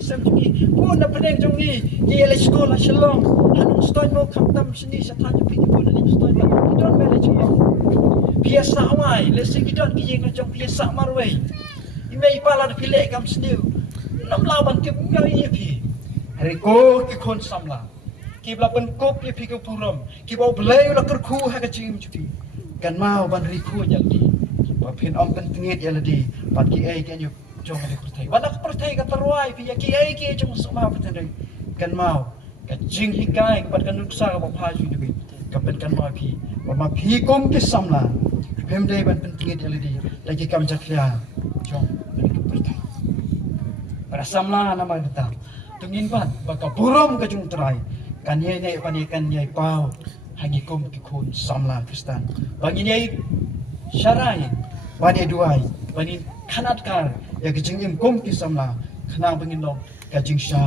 Sam jungi pun na pedeng jungi ye le sekolah shalom hanung stoi mo kamtam sini satanya pergi pun ni stoi ba don bele jong biasa wai le sigidon ki jeng jong biasa marwai imei pala de pile kam sini nam lawan ke ngai pi hari ko ki kon samla ki bla pen kop ye pi ko puram ki bau belai la ker khu ha ka jim chuti kan mau ban ri khu jaldi ba phin om kan tinget ya ladi pat ki ai kan yu jong ada pertai, wanak pertai kata ruai, pihak kiai kiai jong semua pertai kan mau, kajing hikai kepada kan nuksa kepada paju ini, kapan kan mau pi, wama pi kom kisam lah, pemdai ban penting itu lagi kam jakya, jong ada pertai, pada samlah nama kita, tungin ban, baka buram kajung terai, kan ye ne panikan ye pau, hangi kom kikun samlah Kristen, bangin ye syarai, bani duai, bani kanat kar. Ya kajing im kom kisam la, kena bangin long kajing syah.